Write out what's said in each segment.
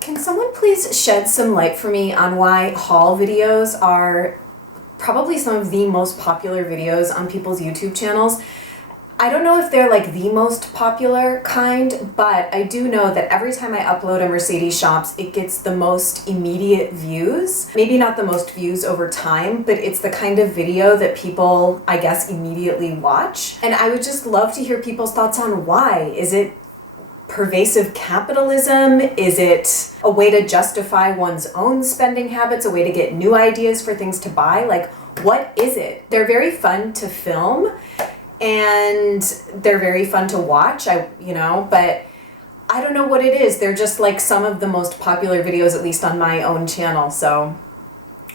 Can someone please shed some light for me on why haul videos are probably some of the most popular videos on people's YouTube channels? I don't know if they're like the most popular kind, but I do know that every time I upload a Mercedes Shops, it gets the most immediate views. Maybe not the most views over time, but it's the kind of video that people, I guess, immediately watch. And I would just love to hear people's thoughts on why. Is it pervasive capitalism? Is it a way to justify one's own spending habits, a way to get new ideas for things to buy? Like, what is it? They're very fun to film and they're very fun to watch, but I don't know what it is. They're just like some of the most popular videos, at least on my own channel. So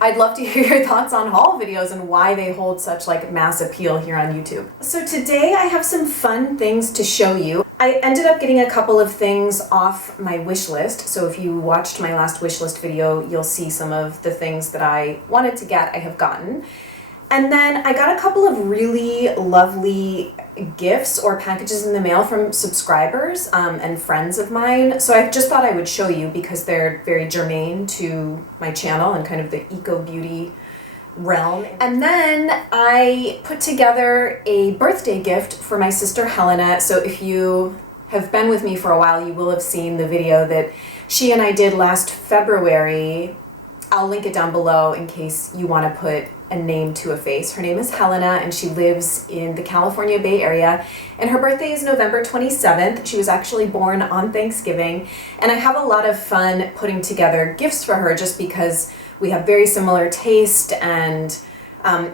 I'd love to hear your thoughts on haul videos and why they hold such like mass appeal here on YouTube. So today I have some fun things to show you. I ended up getting a couple of things off my wish list. So if you watched my last wish list video, you'll see some of the things that I wanted to get, I have gotten. And then I got a couple of really lovely gifts or packages in the mail from subscribers and friends of mine. So I just thought I would show you because they're very germane to my channel and kind of the eco-beauty realm. And then I put together a birthday gift for my sister Helena. So if you have been with me for a while, you will have seen the video that she and I did last February. I'll link it down below in case you want to put a name to a face. Her name is Helena and she lives in the California Bay Area and her birthday is November 27th. She was actually born on Thanksgiving and I have a lot of fun putting together gifts for her just because we have very similar taste and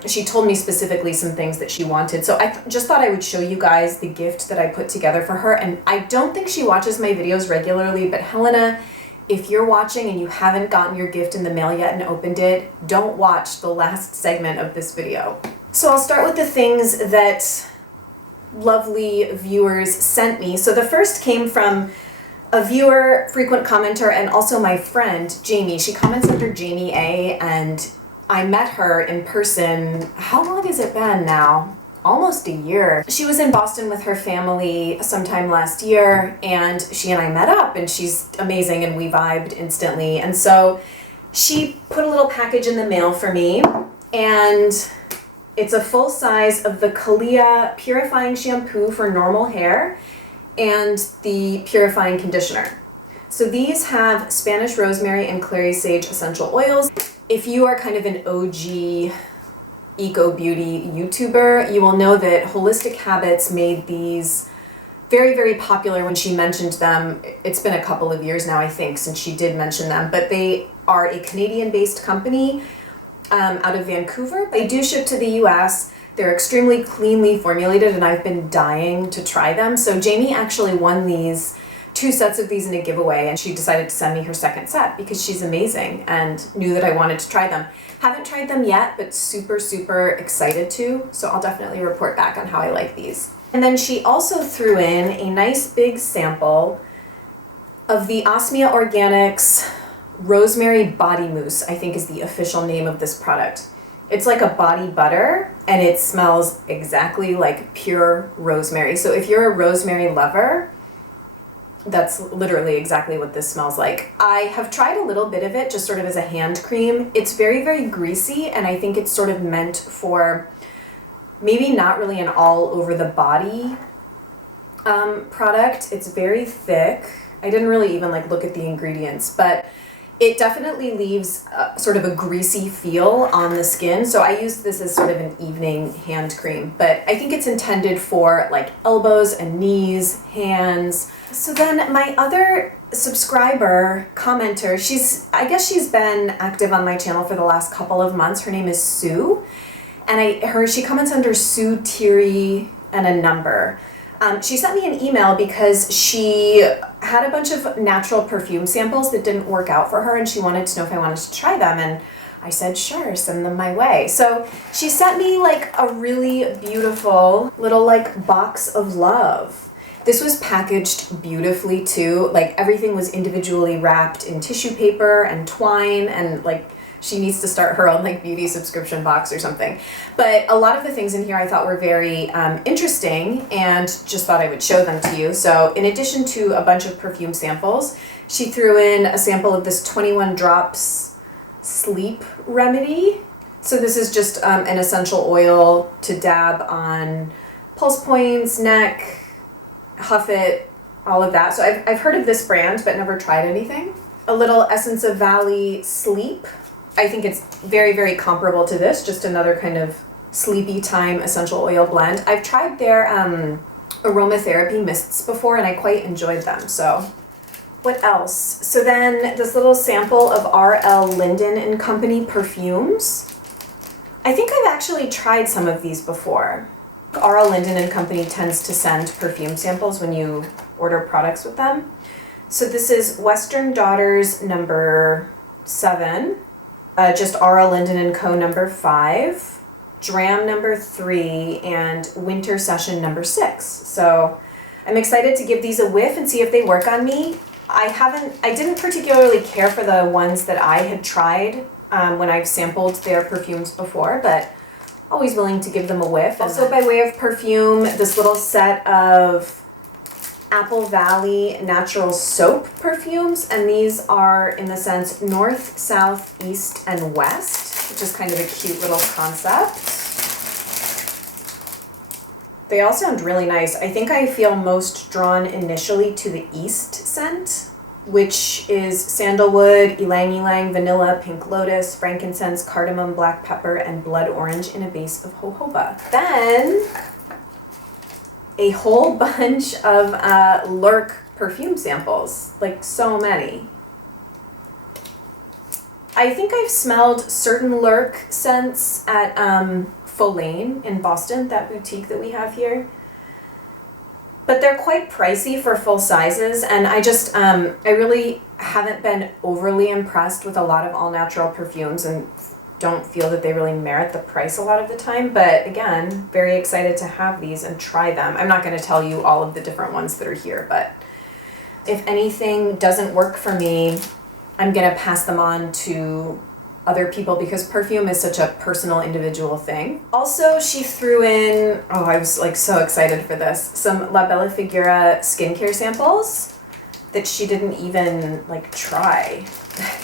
she told me specifically some things that she wanted. So I just thought I would show you guys the gift that I put together for her. And I don't think she watches my videos regularly, but Helena, if you're watching and you haven't gotten your gift in the mail yet and opened it, don't watch the last segment of this video. So I'll start with the things that lovely viewers sent me. So the first came from a viewer, frequent commenter, and also my friend, Jamie. She comments under Jamie A, and I met her in person, how long has it been now? Almost a year. She was in Boston with her family sometime last year and she and I met up and she's amazing and we vibed instantly. And so she put a little package in the mail for me and it's a full size of the Kalia purifying shampoo for normal hair and the purifying conditioner. So these have Spanish rosemary and clary sage essential oils. If you are kind of an OG eco-beauty YouTuber, you will know that Holistic Habits made these very, very popular when she mentioned them. It's been a couple of years now, I think, since she did mention them, but they are a Canadian-based company out of Vancouver. They do ship to the US. They're extremely cleanly formulated and I've been dying to try them. So Jamie actually won these 2 sets of these in a giveaway and she decided to send me her second set because she's amazing and knew that I wanted to try them. Haven't tried them yet, but super, super excited to, so I'll definitely report back on how I like these. And then she also threw in a nice big sample of the Usnea Organics Rosemary Body Mousse, I think is the official name of this product. It's like a body butter and it smells exactly like pure rosemary. So if you're a rosemary lover, that's literally exactly what this smells like. I have tried a little bit of it just sort of as a hand cream. It's very, very greasy and I think it's sort of meant for maybe not really an all over the body product. It's very thick. I didn't really even look at the ingredients, but it definitely leaves sort of a greasy feel on the skin. So I use this as sort of an evening hand cream, but I think it's intended for like elbows and knees, hands. So then my other subscriber, commenter, I guess she's been active on my channel for the last couple of months. Her name is Sue, and she comments under Sue Thierry and a number. She sent me an email because she had a bunch of natural perfume samples that didn't work out for her and she wanted to know if I wanted to try them, and I said sure, send them my way. So she sent me like a really beautiful little box of love. This was packaged beautifully too, everything was individually wrapped in tissue paper and twine and She needs to start her own like beauty subscription box or something. But a lot of the things in here I thought were very interesting and just thought I would show them to you. So in addition to a bunch of perfume samples, she threw in a sample of this 21 drops sleep remedy. So this is just an essential oil to dab on pulse points, neck, huff it, all of that. So I've heard of this brand but never tried anything. A little Essence of Valley Sleep. I think it's very, very comparable to this, just another kind of sleepy time essential oil blend. I've tried their aromatherapy mists before and I quite enjoyed them. So what else? So then this little sample of R.L. Linden and Company Perfumes. I think I've actually tried some of these before. R.L. Linden and Company tends to send perfume samples when you order products with them. So this is Western Daughters number 7, just R.L. Linden and Co. number 5, Dram number 3, and Winter Session number 6. So I'm excited to give these a whiff and see if they work on me. I didn't particularly care for the ones that I had tried when I've sampled their perfumes before, but always willing to give them a whiff. Also by way of perfume, this little set of Apple Valley Natural Soap perfumes, and these are in the sense north, south, east, and west, which is kind of a cute little concept. They all sound really nice. I think I feel most drawn initially to the east scent, which is sandalwood, ylang ylang, vanilla, pink lotus, frankincense, cardamom, black pepper, and blood orange in a base of jojoba. Then a whole bunch of Lurk perfume samples, like so many. I think I've smelled certain Lurk scents at Folane in Boston, that boutique that we have here. But they're quite pricey for full sizes, and I just, I really haven't been overly impressed with a lot of all-natural perfumes and don't feel that they really merit the price a lot of the time. But again, very excited to have these and try them. I'm not going to tell you all of the different ones that are here, but if anything doesn't work for me, I'm going to pass them on to other people because perfume is such a personal, individual thing. Also, she threw in, oh, I was like so excited for this, some La Bella Figura skincare samples that she didn't even like try,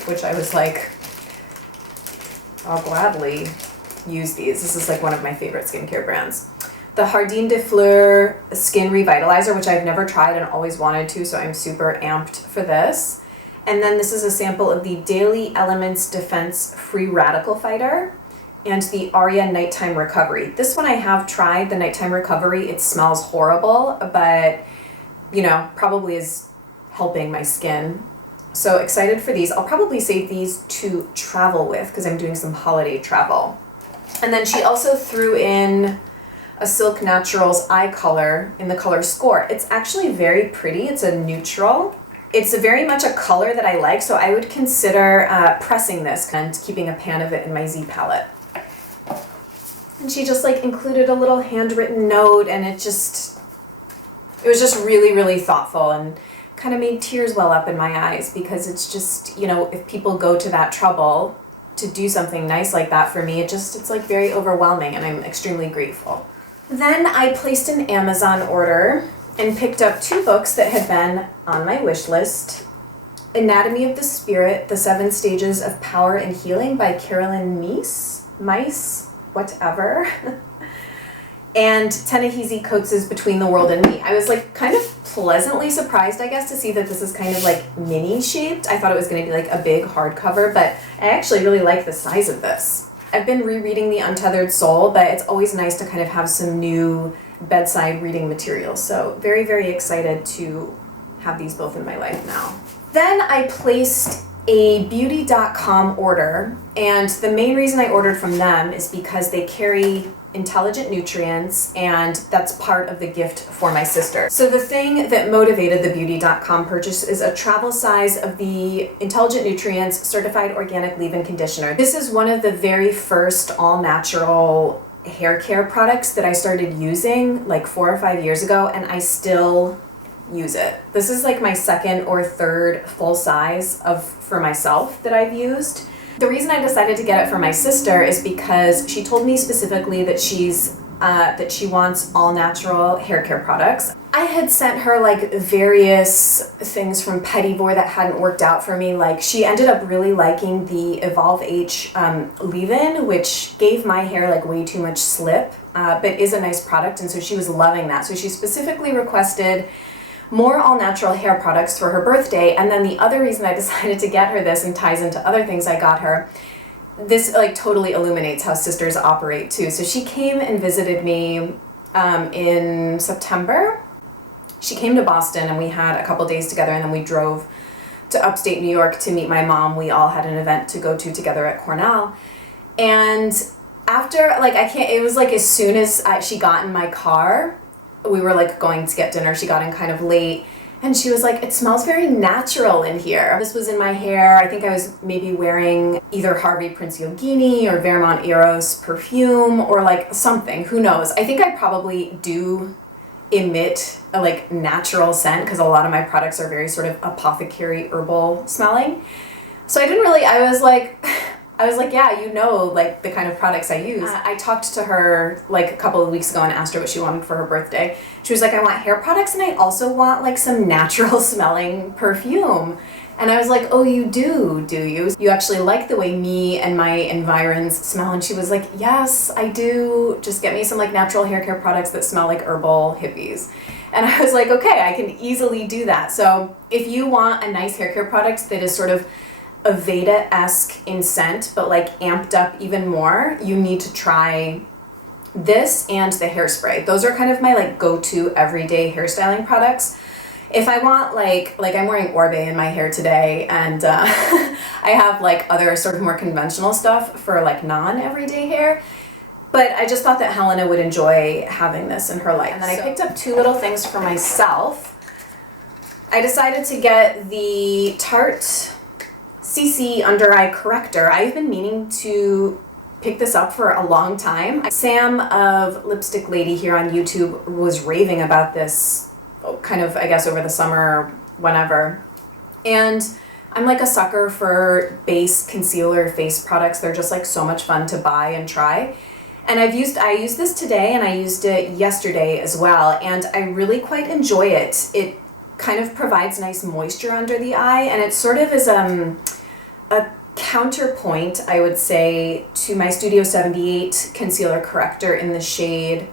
which I was like, I'll gladly use these. This is like one of my favorite skincare brands. The Jardin de Fleur Skin Revitalizer, which I've never tried and always wanted to, so I'm super amped for this. And then this is a sample of the Daily Elements Defense Free Radical Fighter and the Aria Nighttime Recovery. This one I have tried, the Nighttime Recovery. It smells horrible, but you know, probably is helping my skin. So excited for these. I'll probably save these to travel with because I'm doing some holiday travel. And then she also threw in a Silk Naturals eye color in the color Score. It's actually very pretty. It's a neutral. It's very much a color that I like, so I would consider pressing this and keeping a pan of it in my Z palette. And she just like included a little handwritten note, and it was just really, really thoughtful and kind of made tears well up in my eyes because it's just, you know, if people go to that trouble to do something nice like that for me, it's like very overwhelming, and I'm extremely grateful. Then I placed an Amazon order and picked up 2 books that had been on my wish list. Anatomy of the Spirit, The 7 Stages of Power and Healing by Carolyn Mice, whatever. And Ta-Nehisi Coates' Between the World and Me. I was like kind of pleasantly surprised, I guess, to see that this is kind of like mini shaped. I thought it was going to be like a big hardcover, but I actually really like the size of this. I've been rereading The Untethered Soul, but it's always nice to kind of have some new bedside reading materials. So very, very excited to have these both in my life now. Then I placed a beauty.com order, and the main reason I ordered from them is because they carry intelligent nutrients, and that's part of the gift for my sister. So the thing that motivated the beauty.com purchase is a travel size of the Intelligent Nutrients Certified Organic Leave-In Conditioner. This is one of the very first all-natural hair care products that I started using like 4 or 5 years ago, and I still use it. This is like my second or third full size for myself that I've used. The reason I decided to get it for my sister is because she told me specifically that that she wants all natural hair care products. I had sent her like various things from Petit Voix that hadn't worked out for me. Like she ended up really liking the Evolve H leave-in, which gave my hair like way too much slip, but is a nice product, and so she was loving that. So she specifically requested more all-natural hair products for her birthday, and then the other reason I decided to get her this, and ties into other things I got her, this like totally illuminates how sisters operate too. So she came and visited me in September. She came to Boston and we had a couple days together, and then we drove to upstate New York to meet my mom. We all had an event to go to together at Cornell. And after, like, it was like as soon as she got in my car, we were like going to get dinner. She got in kind of late. And she was like, it smells very natural in here. This was in my hair. I think I was maybe wearing either Harvey Prince Yogini or Vermont Eros perfume or like something. Who knows? I think I probably do emit a like natural scent because a lot of my products are very sort of apothecary herbal smelling. So I was like, yeah, you know, like the kind of products I use. I talked to her like a couple of weeks ago and asked her what she wanted for her birthday. She was like, I want hair products and I also want like some natural smelling perfume. And I was like, oh, you do you? You actually like the way me and my environs smell? And she was like, yes, I do. Just get me some like natural hair care products that smell like herbal hippies. And I was like, okay, I can easily do that. So if you want a nice hair care product that is sort of Aveda-esque in scent, but like amped up even more, you need to try this and the hairspray. Those are kind of my like go-to everyday hairstyling products. If I want like I'm wearing Orbe in my hair today, and I have like other sort of more conventional stuff for like non-everyday hair, but I just thought that Helena would enjoy having this in her life. And then I picked up two little things for myself. I decided to get the Tarte Cc Under Eye Corrector. I've been meaning to pick this up for a long time. Sam of Lipstick Lady here on YouTube was raving about this kind of, I guess, over the summer or whenever. And I'm like a sucker for base concealer face products. They're just like so much fun to buy and try. And I used this today and I used it yesterday as well, and I really quite enjoy it. It kind of provides nice moisture under the eye, and it sort of is a counterpoint, I would say, to my Studio 78 concealer corrector in the shade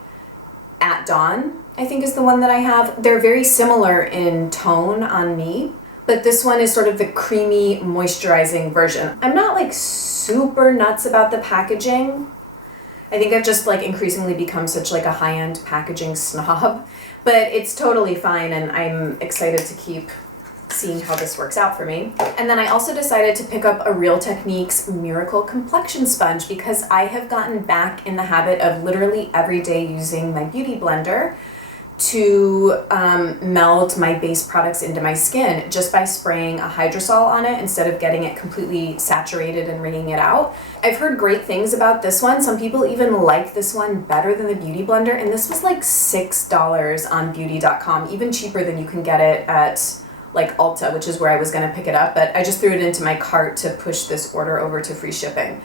At Dawn, I think is the one that I have. They're very similar in tone on me, but this one is sort of the creamy moisturizing version. I'm not like super nuts about the packaging. I think I've just like increasingly become such like a high-end packaging snob, but it's totally fine, and I'm excited to keep seeing how this works out for me. And then I also decided to pick up a Real Techniques Miracle Complexion Sponge because I have gotten back in the habit of literally every day using my beauty blender to meld my base products into my skin just by spraying a hydrosol on it instead of getting it completely saturated and wringing it out. I've heard great things about this one. Some people even like this one better than the Beauty Blender, and this was like $6 on beauty.com, even cheaper than you can get it at like Ulta, which is where I was going to pick it up, but I just threw it into my cart to push this order over to free shipping.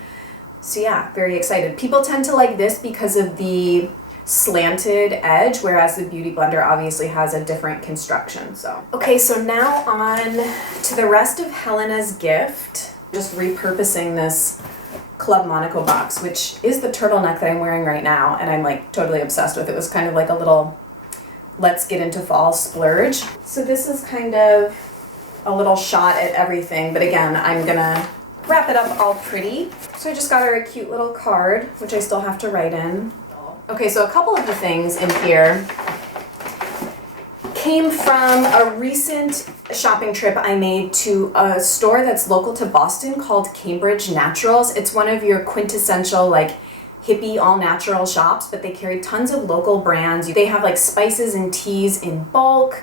So yeah, very excited. People tend to like this because of the slanted edge, whereas the Beauty Blender obviously has a different construction. So okay, so now on to the rest of Helena's gift. Just repurposing this Club Monaco box, which is the turtleneck that I'm wearing right now, and I'm like totally obsessed with. It was kind of like a little let's get into fall splurge. So this is kind of a little shot at everything, but again, I'm gonna wrap it up all pretty. So I just got her a cute little card, which I still have to write in. Okay, so a couple of the things in here came from a recent shopping trip I made to a store that's local to Boston called Cambridge Naturals. It's one of your quintessential like hippie all-natural shops, but they carry tons of local brands. They have like spices and teas in bulk.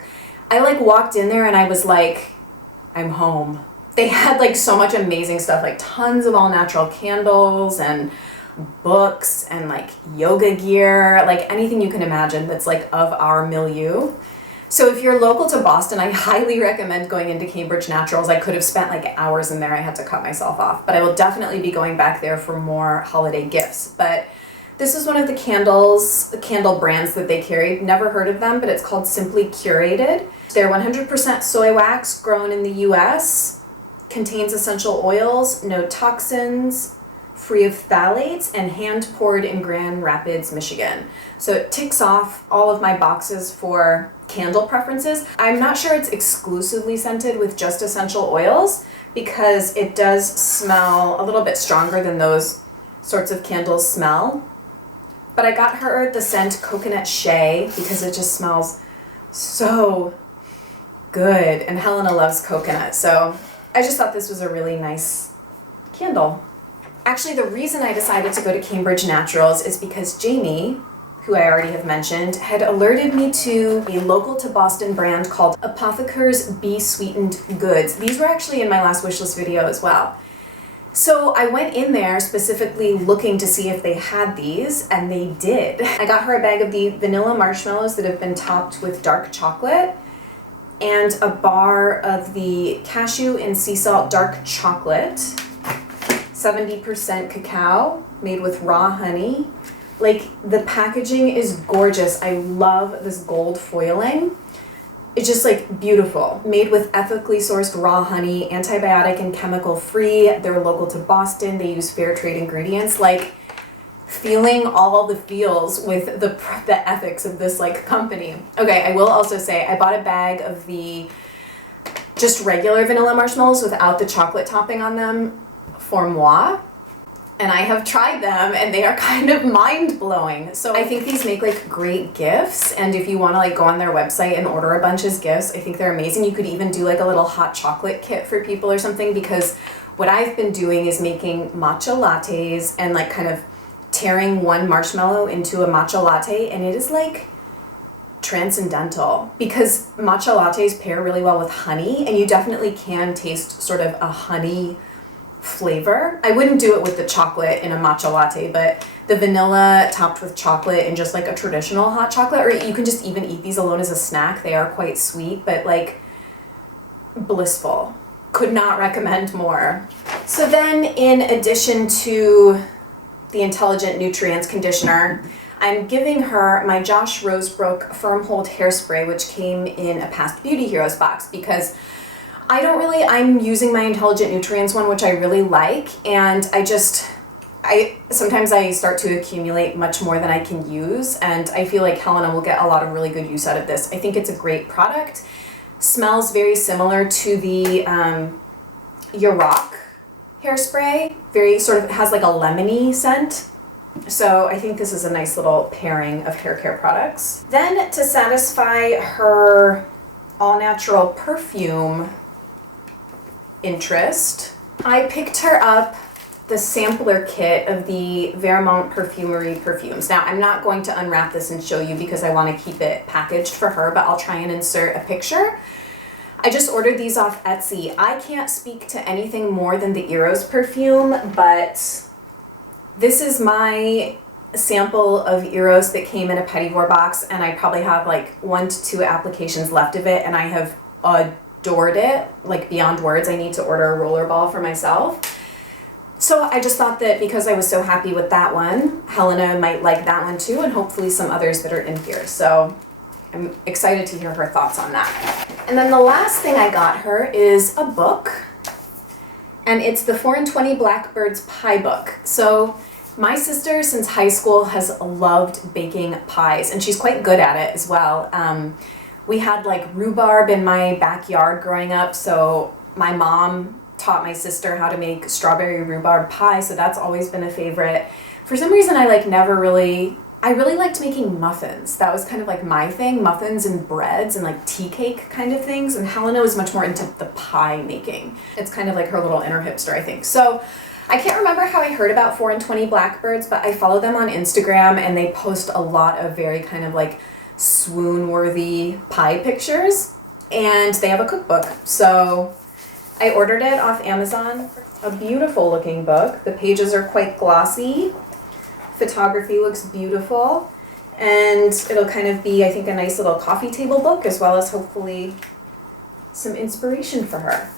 I like walked in there and I was like, I'm home. They had like so much amazing stuff, like tons of all-natural candles and books and like yoga gear, like anything you can imagine that's like of our milieu. So if you're local to Boston, I highly recommend going into Cambridge Naturals. I could have spent like hours in there. I had to cut myself off, but I will definitely be going back there for more holiday gifts. But this is one of the candle brands that they carried. Never heard of them, but it's called Simply Curated. They're 100% soy wax grown in the US, contains essential oils, no toxins, free of phthalates, and hand poured in Grand Rapids, Michigan. So it ticks off all of my boxes for candle preferences. I'm not sure it's exclusively scented with just essential oils because it does smell a little bit stronger than those sorts of candles smell. But I got her the scent Coconut Shea because it just smells so good, and Helena loves coconut, so I just thought this was a really nice candle. Actually, the reason I decided to go to Cambridge Naturals is because Jamie, who I already have mentioned, had alerted me to a local to Boston brand called Apotheker's Bee Sweetened Goods. These were actually in my last wishlist video as well. So I went in there specifically looking to see if they had these, and they did. I got her a bag of the vanilla marshmallows that have been topped with dark chocolate, and a bar of the cashew and sea salt dark chocolate, 70% cacao, made with raw honey. Like, the packaging is gorgeous. I love this gold foiling. It's just like beautiful. Made with ethically sourced raw honey, antibiotic and chemical free. They're local to Boston. They use fair trade ingredients. Like, feeling all the feels with the ethics of this like company. Okay, I will also say I bought a bag of the just regular vanilla marshmallows without the chocolate topping on them for moi. And I have tried them and they are kind of mind-blowing. So I think these make like great gifts, and if you want to like go on their website and order a bunch as gifts, I think they're amazing. You could even do like a little hot chocolate kit for people or something, because what I've been doing is making matcha lattes and like kind of tearing one marshmallow into a matcha latte, and it is like transcendental because matcha lattes pair really well with honey, and you definitely can taste sort of a honey flavor. I wouldn't do it with the chocolate in a matcha latte, but the vanilla topped with chocolate and just like a traditional hot chocolate, or you can just even eat these alone as a snack. They are quite sweet, but like blissful. Could not recommend more. So then, in addition to the Intelligent Nutrients Conditioner, I'm giving her my Josh Rosebrook Firm Hold Hairspray, which came in a past Beauty Heroes box, because I'm using my Intelligent Nutrients one, which I really like, and sometimes I start to accumulate much more than I can use, and I feel like Helena will get a lot of really good use out of this. I think it's a great product. Smells very similar to the Yurok hairspray. Very sort of has like a lemony scent. So I think this is a nice little pairing of hair care products. Then, to satisfy her all-natural perfume interest, I picked her up the sampler kit of the Vermont Perfumery perfumes. Now, I'm not going to unwrap this and show you because I want to keep it packaged for her, but I'll try and insert a picture. I just ordered these off Etsy. I can't speak to anything more than the Eros perfume, but this is my sample of Eros that came in a Petit Vour box, and I probably have like 1 to 2 applications left of it, and I have adored it, like beyond words. I need to order a rollerball for myself. So I just thought that because I was so happy with that one, Helena might like that one too, and hopefully some others that are in here. So I'm excited to hear her thoughts on that. And then the last thing I got her is a book, and it's the 4 and 20 Blackbirds pie book. So my sister, since high school, has loved baking pies, and she's quite good at it as well. We had like rhubarb in my backyard growing up, so my mom taught my sister how to make strawberry rhubarb pie, so that's always been a favorite. For some reason, I really liked making muffins. That was kind of like my thing, muffins and breads and like tea cake kind of things, and Helena was much more into the pie making. It's kind of like her little inner hipster, I think. So I can't remember how I heard about 4 and 20 Blackbirds, but I follow them on Instagram, and they post a lot of very kind of like swoon-worthy pie pictures, and they have a cookbook. So I ordered it off Amazon. A beautiful looking book. The pages are quite glossy. Photography looks beautiful. And it'll kind of be, I think, a nice little coffee table book, as well as hopefully some inspiration for her.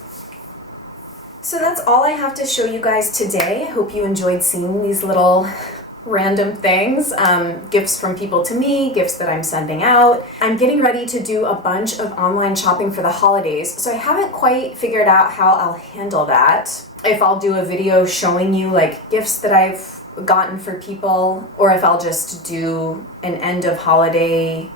So that's all I have to show you guys today. I hope you enjoyed seeing these little random things, gifts from people to me, gifts that I'm sending out. I'm getting ready to do a bunch of online shopping for the holidays, so I haven't quite figured out how I'll handle that. If I'll do a video showing you like gifts that I've gotten for people, or if I'll just do an end of holiday,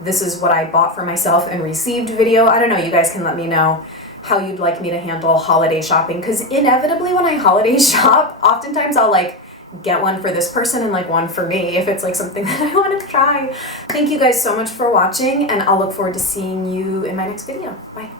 this is what I bought for myself and received video. I don't know, you guys can let me know how you'd like me to handle holiday shopping, because inevitably when I holiday shop, oftentimes I'll like get one for this person and like one for me if it's like something that I want to try. Thank you guys so much for watching, and I'll look forward to seeing you in my next video. Bye.